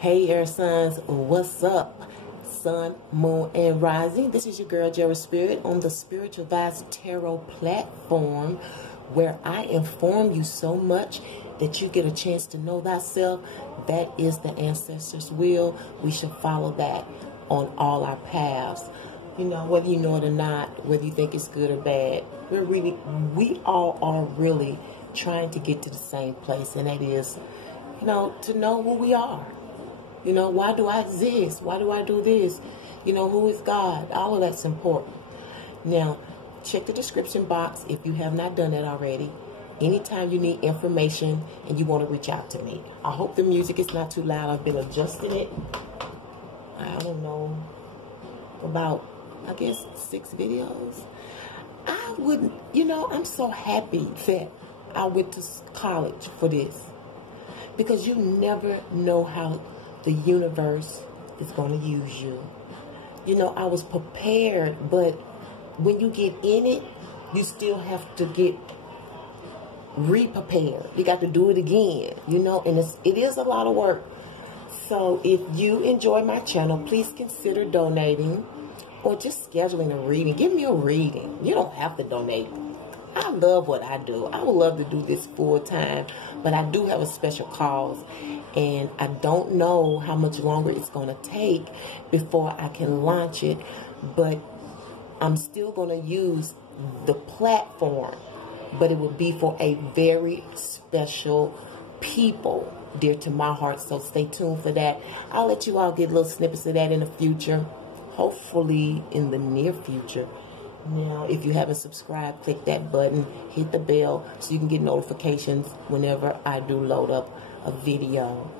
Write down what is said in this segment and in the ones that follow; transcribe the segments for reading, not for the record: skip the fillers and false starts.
Hey air signs, what's up? Sun, moon, and rising. This is your girl Jera Spirit on the Spearitual Vibes Tarot platform, where I inform you so much that you get a chance to know thyself. That is the ancestors' will. We should follow that on all our paths. You know, whether you know it or not, whether you think it's good or bad, we all are really trying to get to the same place, and that is, you know, to know who we are. You know, why do I exist? Why do I do this? You know, who is God? All of that's important. Now, check the description box if you have not done that already. Anytime you need information and you want to reach out to me. I hope the music is not too loud. I've been adjusting it. I don't know, about, I guess, 6 videos. I wouldn't, you know, I'm so happy that I went to college for this. Because you never know how the universe is going to use you. You know, I was prepared, but when you get in it, you still have to get re-prepared. You got to do it again, you know, and it is a lot of work. So if you enjoy my channel, please consider donating or just scheduling a reading. Give me a reading. You don't have to donate. I love what I do. I would love to do this full time, but I do have a special cause, and I don't know how much longer it's going to take before I can launch it, but I'm still going to use the platform, but it will be for a very special people dear to my heart, so stay tuned for that. I'll let you all get little snippets of that in the future, hopefully in the near future. Now, if you haven't subscribed, click that button, hit the bell so you can get notifications whenever I do load up a video.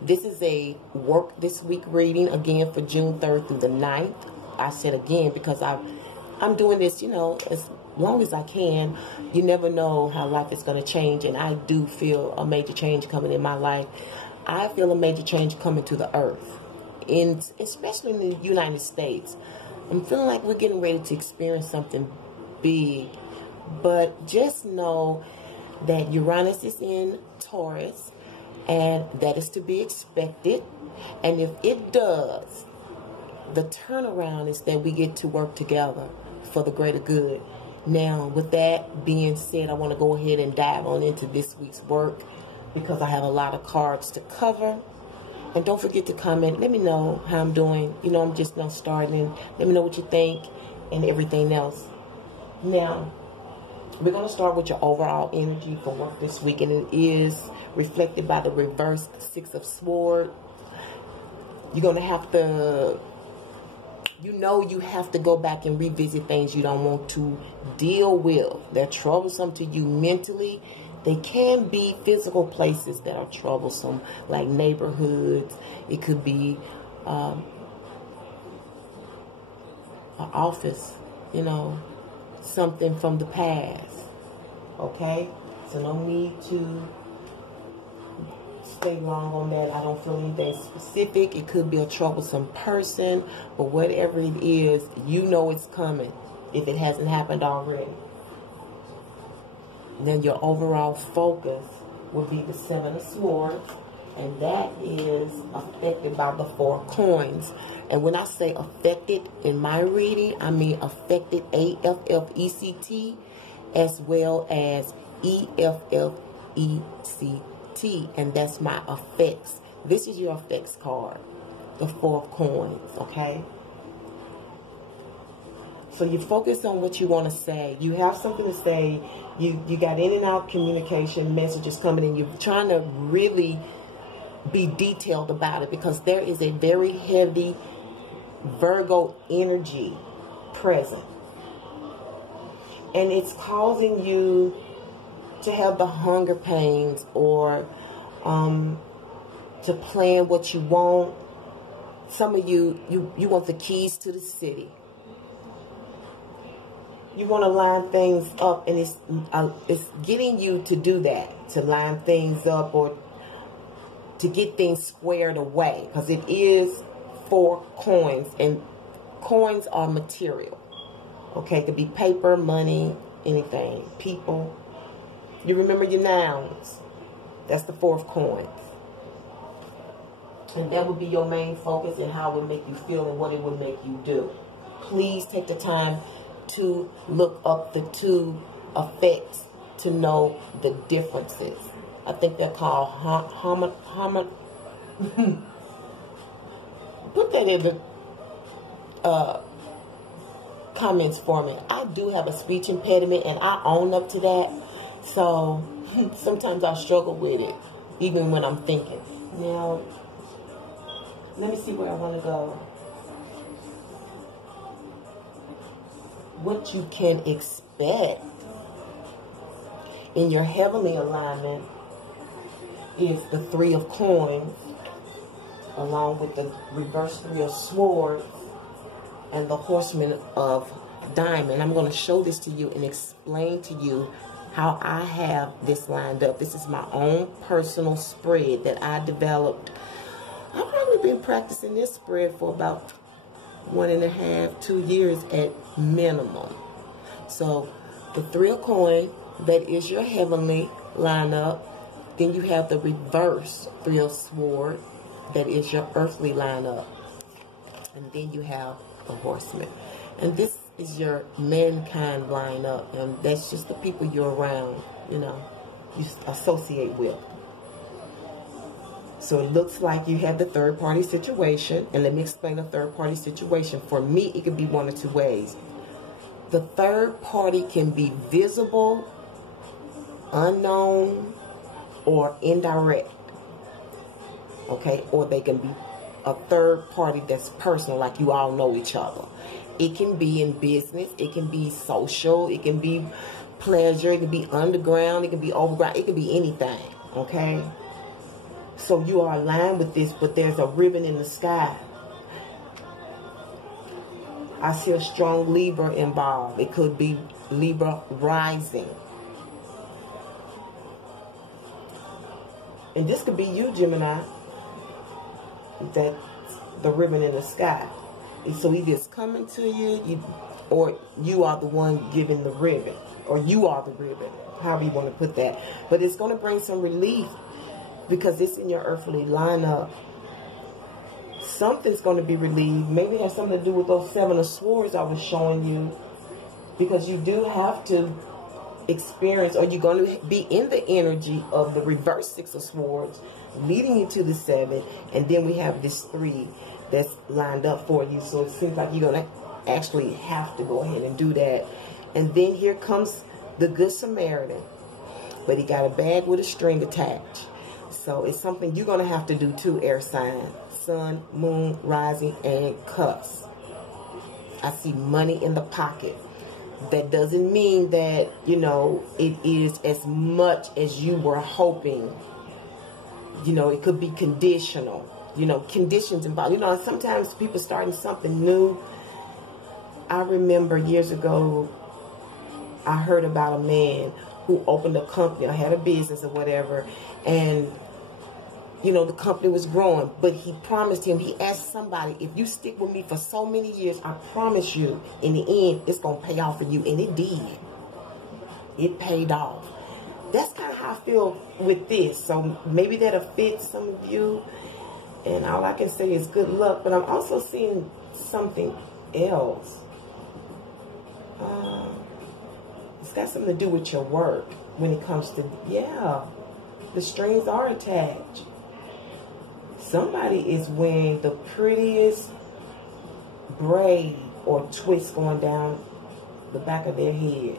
This is a work this week reading, again, for June 3rd through the 9th. I said again because I'm doing this, you know, as long as I can. You never know how life is going to change, and I do feel a major change coming in my life. I feel a major change coming to the earth, especially in the United States. I'm feeling like we're getting ready to experience something big. But just know that Uranus is in Taurus, and that is to be expected. And if it does, the turnaround is that we get to work together for the greater good. Now, with that being said, I want to go ahead and dive on into this week's work because I have a lot of cards to cover. And don't forget to comment. Let me know how I'm doing. You know, I'm just now starting. Let me know what you think and everything else. Now, we're going to start with your overall energy for work this week. And it is reflected by the reverse 6 of Swords. You're going to have to, you know, you have to go back and revisit things you don't want to deal with. They're troublesome to you mentally. They can be physical places that are troublesome, like neighborhoods. It could be an office, you know, something from the past. Okay? So no need to stay long on that. I don't feel anything specific. It could be a troublesome person, but whatever it is, you know it's coming if it hasn't happened already. Then your overall focus will be the 7 of Swords, and that is affected by the 4 coins. And when I say affected in my reading, I mean affected AFFECT as well as EFFECT, and that's my effects. This is your effects card, the 4 of coins, okay? So you focus on what you want to say. You have something to say. You got in and out communication, messages coming in. You're trying to really be detailed about it because there is a very heavy Virgo energy present. And it's causing you to have the hunger pains or to plan what you want. Some of you want the keys to the city. You want to line things up, and it's getting you to do that, to line things up or to get things squared away, because it is 4 coins, and coins are material. Okay, it could be paper, money, anything, people. You remember your nouns. That's the 4 of coins. And that would be your main focus and how it would make you feel and what it would make you do. Please take the time to look up the two effects to know the differences. I think they're called put that in the comments for me. I do have a speech impediment and I own up to that. So sometimes I struggle with it, even when I'm thinking. Now, let me see where I want to go. What you can expect in your heavenly alignment is the Three of Coins, along with the reverse Three of Swords and the Horseman of Diamond. I'm going to show this to you and explain to you how I have this lined up. This is my own personal spread that I developed. I've probably been practicing this spread for about 1.5, 2 years at minimum. So the Three of Coins, that is your heavenly lineup. Then you have the reverse Three of Swords, that is your earthly lineup. And then you have the Horseman. And this is your mankind lineup. And that's just the people you're around, you know, you associate with. So it looks like you have the third party situation. And let me explain the third party situation. For me, it can be one of two ways. The third party can be visible, unknown, or indirect. Okay? Or they can be a third party that's personal, like you all know each other. It can be in business. It can be social. It can be pleasure. It can be underground. It can be overground. It can be anything. Okay? So you are aligned with this, but there's a ribbon in the sky. I see a strong Libra involved. It could be Libra rising. And this could be you, Gemini. That's the ribbon in the sky. So either it's coming to you, or you are the one giving the ribbon. Or you are the ribbon. However you want to put that. But it's going to bring some relief, because it's in your earthly lineup. Something's going to be relieved. Maybe it has something to do with those Seven of Swords I was showing you. Because you do have to experience, or you're going to be in the energy of the reverse Six of Swords, leading you to the Seven. And then we have this Three that's lined up for you. So it seems like you're going to actually have to go ahead and do that. And then here comes the Good Samaritan. But he got a bag with a string attached. So it's something you're going to have to do too, air sign. Sun, moon, rising, and Cusp. I see money in the pocket. That doesn't mean that, you know, it is as much as you were hoping. You know, it could be conditional. You know, conditions involved. You know, sometimes people starting something new. I remember years ago, I heard about a man who opened a company or had a business or whatever, and you know, the company was growing, but he promised him, he asked somebody, if you stick with me for so many years, I promise you, in the end, it's going to pay off for you. And it did. It paid off. That's kind of how I feel with this. So maybe that'll fit some of you. And all I can say is good luck. But I'm also seeing something else. It's got something to do with your work when it comes to, yeah, the strings are attached. Somebody is wearing the prettiest braid or twist going down the back of their head.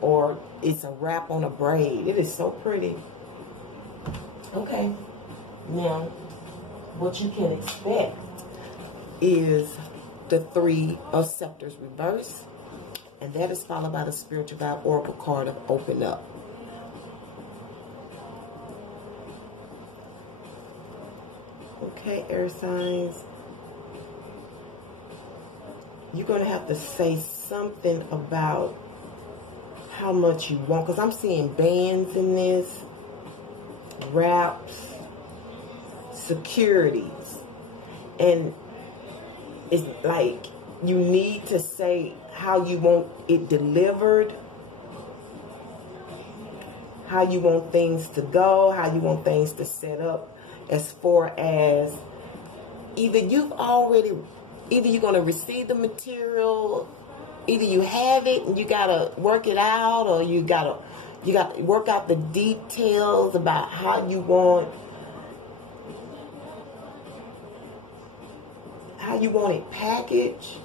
Or it's a wrap on a braid. It is so pretty. Okay. Now, what you can expect is the Three of Scepters reverse. And that is followed by the Spiritual Vibe Oracle card of Open Up. Okay, air signs. You're going to have to say something about how much you want. Because I'm seeing bands in this. Wraps. Securities. And it's like you need to say how you want it delivered. How you want things to go. How you want things to set up. as far as either you're going to receive the material, either you have it and you got to work it out, or you got to work out the details about how you want it packaged.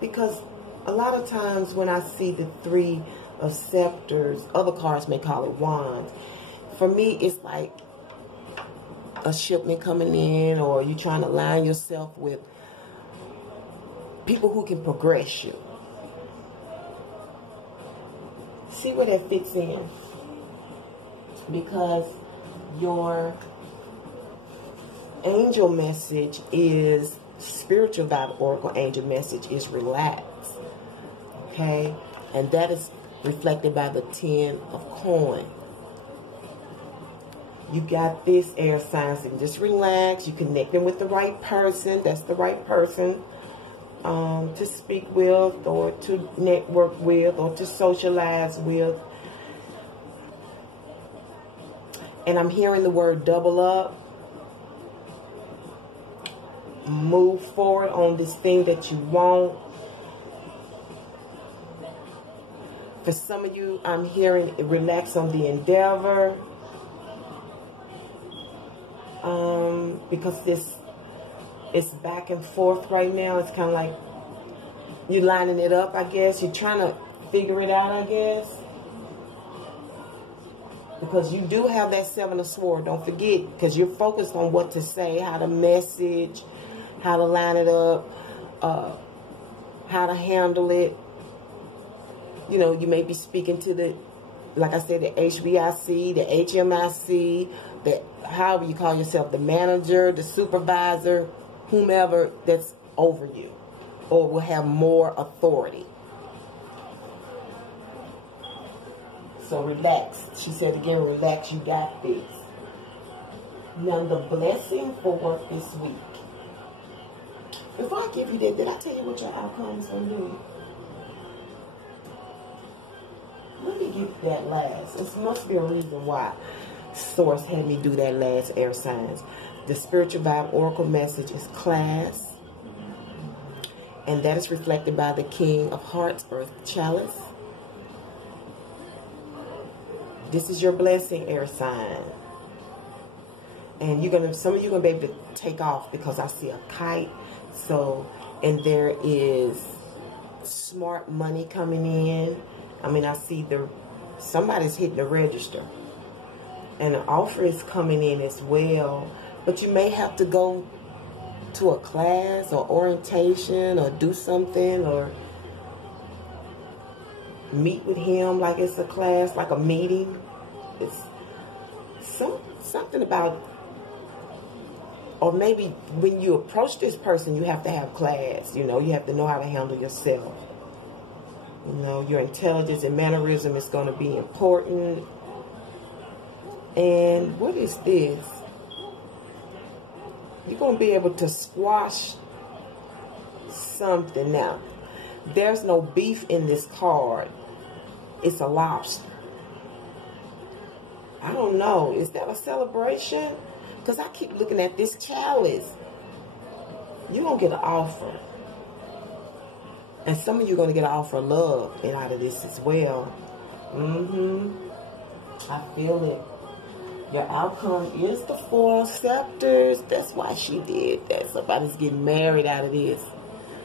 Because a lot of times when I see the 3 of Scepters, other cards may call it Wands. For me, it's like a shipment coming in, or you trying to align yourself with people who can progress you. See where that fits in. Because your angel message is, Spiritual Vibe Oracle angel message is relax. Okay? And that is reflected by the 10 of coins. You got this, air signs, and just relax. You connecting with the right person. That's the right person to speak with, or to network with, or to socialize with. And I'm hearing the word double up. Move forward on this thing that you want. For some of you, I'm hearing relax on the endeavor. Because it's back and forth right now. It's kind of like you're lining it up, I guess. You're trying to figure it out, I guess. Because you do have that 7 of Swords. Don't forget, because you're focused on what to say, how to message, how to line it up, how to handle it. You know, you may be speaking to the, like I said, the HBIC, the HMIC, the, however you call yourself, the manager, the supervisor, whomever that's over you, or will have more authority. So relax. She said again, relax, you got this. Now the blessing for this week. Before I give you that, did I tell you what your outcome is going to be? Let me get that last. This must be a reason why Source had me do that last, air signs. The Spiritual Vibe Oracle message is class. And that is reflected by the King of Hearts, Earth Chalice. This is your blessing, air sign. And you're gonna, some of you are gonna be able to take off, because I see a kite. So, and there is smart money coming in. I mean, I see somebody's hitting the register. And an offer is coming in as well. But you may have to go to a class or orientation or do something, or meet with him like it's a class, like a meeting. It's something about, or maybe when you approach this person, you have to have class. You know, you have to know how to handle yourself. You know, your intelligence and mannerism is going to be important. And what is this? You're going to be able to squash something. Now, there's no beef in this card. It's a lobster. I don't know. Is that a celebration? Because I keep looking at this chalice. You're going to get an offer. And some of you are going to get an offer of love and out of this as well. I feel it. Your outcome is the 4 of Scepters. That's why she did that. Somebody's getting married out of this.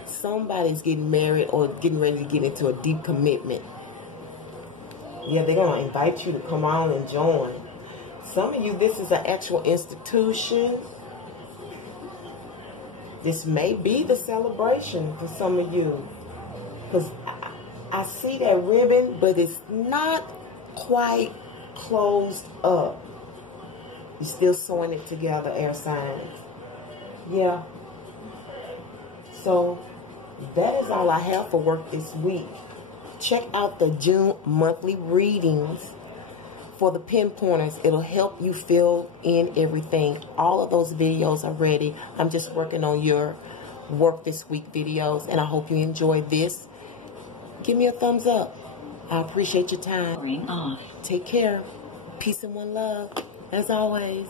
Somebody's getting married or getting ready to get into a deep commitment. Yeah, they're going to invite you to come on and join. Some of you, this is an actual institution. This may be the celebration for some of you. Because I see that ribbon, but it's not quite closed up. You're still sewing it together, air signs. Yeah. So, that is all I have for work this week. Check out the June monthly readings for the pinpointers. It'll help you fill in everything. All of those videos are ready. I'm just working on your work this week videos, and I hope you enjoyed this. Give me a thumbs up. I appreciate your time. Take care. Peace and one love, as always.